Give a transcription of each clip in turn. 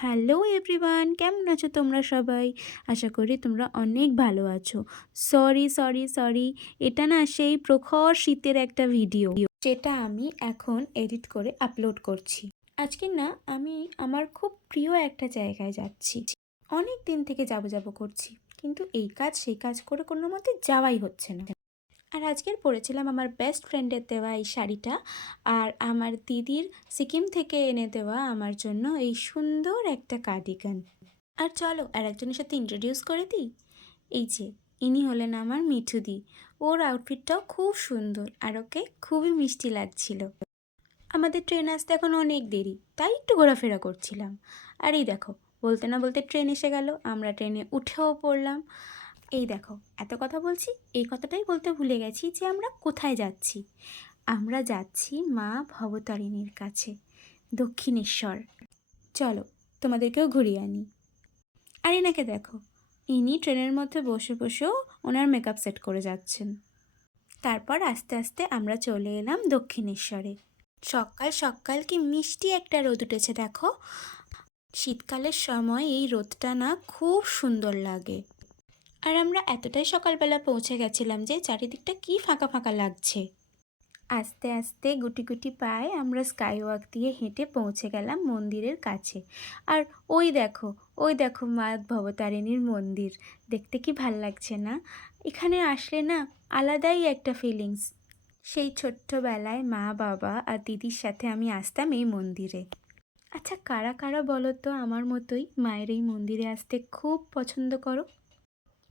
Hello everyone, কেমন আছো তোমরা সবাই? আশা করি তোমরা অনেক ভালো আছো। সরি সরি সরি, এটা না সেই প্রখর শীতের একটা ভিডিও যেটা আমি এখন এডিট করে আপলোড করছি। আজকে না আমি আমার খুব প্রিয় একটা জায়গায় যাচ্ছি। অনেক দিন থেকে যাব যাব করছি, কিন্তু এই কাজ, সেই কাজ করে কোনো মতে যাওয়াই হচ্ছে না। আর আজকের পরেছিলাম আমার বেস্ট ফ্রেন্ডের দেওয়া এই শাড়িটা। আর আমার দিদির সিকিম থেকে এনে দেওয়া আমার জন্য এই সুন্দর একটা কার্ডিগান আর চলো আর একজনের সাথে ইন্ট্রোডিউস করে দিই। এই যে, ইনি হলেন আমার মিঠুদি। ওর আউটফিটটাও খুব সুন্দর আর ওকে খুবই মিষ্টি লাগছিল। আমাদের ট্রেন আসতে এখন অনেক দেরি, তাই একটু ঘোরাফেরা করছিলাম। আর এই দেখো, বলতে না বলতে ট্রেন এসে গেল, আমরা ট্রেনে উঠেও পড়লাম। এই দেখো, এত কথা বলছি, এই কথাটাই বলতে ভুলে গেছি যে আমরা কোথায় যাচ্ছি। আমরা যাচ্ছি মা ভবতারিণীর কাছে, দক্ষিণেশ্বর। চলো, তোমাদেরকেও ঘুরিয়ে আনি। আর এনাকে দেখো, ইনি ট্রেনের মধ্যে বসে বসেও ওনার মেকআপ সেট করে যাচ্ছেন। তারপর আস্তে আস্তে আমরা চলে এলাম দক্ষিণেশ্বরে। সকাল সকাল কি মিষ্টি একটা রোদ উঠেছে দেখো। শীতকালের সময় এই রোদটা না খুব সুন্দর লাগে। আর আমরা এতটাই সকালবেলা পৌঁছে গেছিলাম যে চারিদিকটা কি ফাঁকা ফাঁকা লাগছে। আস্তে আস্তে গুটি গুটি পায়ে আমরা স্কাই ওয়াক দিয়ে হেঁটে পৌঁছে গেলাম মন্দিরের কাছে। আর ওই দেখো ওই দেখো মা ভবতারিণীর মন্দির। দেখতে কি ভালো লাগছে না? এখানে আসলে না আলাদাই একটা ফিলিংস সেই ছোট্টবেলায় মা, বাবা আর দিদির সাথে আমি আসতাম এই মন্দিরে। আচ্ছা কারা কারা বলো তো আমার মতোই মায়ের এই মন্দিরে আসতে খুব পছন্দ করো?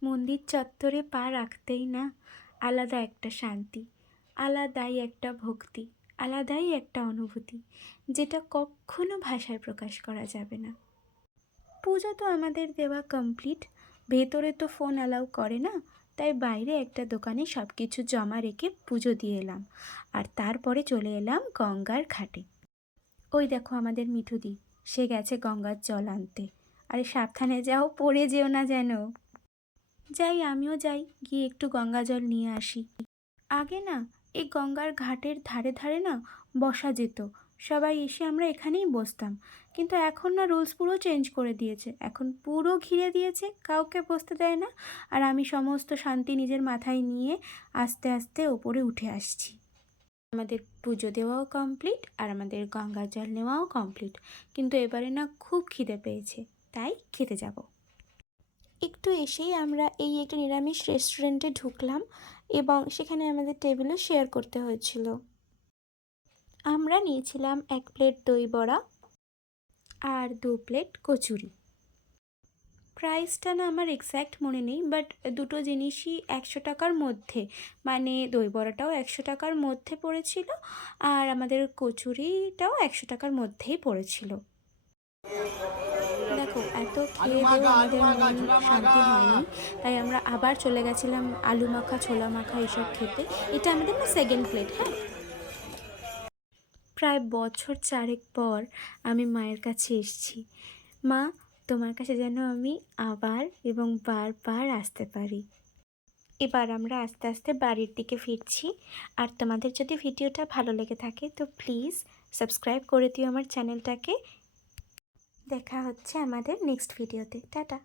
মন্দির চত্বরে পা রাখতেই না আলাদা একটা শান্তি, আলাদাই একটা ভক্তি, আলাদাই একটা অনুভূতি, যেটা কখনো ভাষায় প্রকাশ করা যাবে না। পুজো তো আমাদের দেওয়া কমপ্লিট ভেতরে তো ফোন অ্যালাউ করে না, তাই বাইরে একটা দোকানে সব কিছু জমা রেখে পুজো দিয়ে এলাম, আর তারপরে চলে এলাম গঙ্গার ঘাটে। ওই দেখো আমাদের মিঠুদি, সে গেছে গঙ্গার জল আনতে, আরে সাবধানে যাও, পড়ে যেও না যেন। যাই, আমিও যাই, গিয়ে একটু গঙ্গা জল নিয়ে আসি। আগে না, এই গঙ্গার ঘাটের ধারে ধারে না বসা যেত। সবাই এসে আমরা এখানেই বসতাম। কিন্তু এখন না রুলস পুরো চেঞ্জ করে দিয়েছে। এখন পুরো ঘিরে দিয়েছে, কাউকে বসতে দেয় না। আর আমি সমস্ত শান্তি নিজের মাথায় নিয়ে আস্তে আস্তে ওপরে উঠে আসছি। আমাদের পুজো দেওয়াও কমপ্লিট আর আমাদের গঙ্গা জল নেওয়াও কমপ্লিট। কিন্তু এবারে না খুব খিদে পেয়েছে, তাই খেতে যাব। একটু এসেই আমরা এই একটা নিরামিষ রেস্টুরেন্টে ঢুকলাম এবং সেখানে আমাদের টেবিলও শেয়ার করতে হয়েছিল। আমরা নিয়েছিলাম এক প্লেট দই বড়া আর দু প্লেট কচুরি। প্রাইসটা না আমার এক্স্যাক্ট মনে নেই বাট দুটো জিনিসই একশো টাকার মধ্যে মানে দই বড়াটাও একশো টাকার মধ্যে পড়েছিল আর আমাদের কচুরিটাও একশো টাকার মধ্যেই পড়েছিল। দেখো, এত খেয়ে দিয়েও আমাদের মন শান্তি হয়নি, তাই আমরা আবার চলে গেছিলাম আলু মাখা, ছোলা মাখা এইসব খেতে। এটা আমাদের না সেকেন্ড প্লেট হ্যাঁ? প্রায় বছর চারেক পর আমি মায়ের কাছে এসছি। মা, তোমার কাছে যেন আমি আবার এবং বারবার আসতে পারি। এবার আমরা আস্তে আস্তে বাড়ির দিকে ফিরছি। আর তোমাদের যদি ভিডিওটা ভালো লেগে থাকে, তো প্লিজ সাবস্ক্রাইব করে দিও আমার চ্যানেলটাকে। দেখা হচ্ছে আমাদের নেক্সট ভিডিওতে টাটা।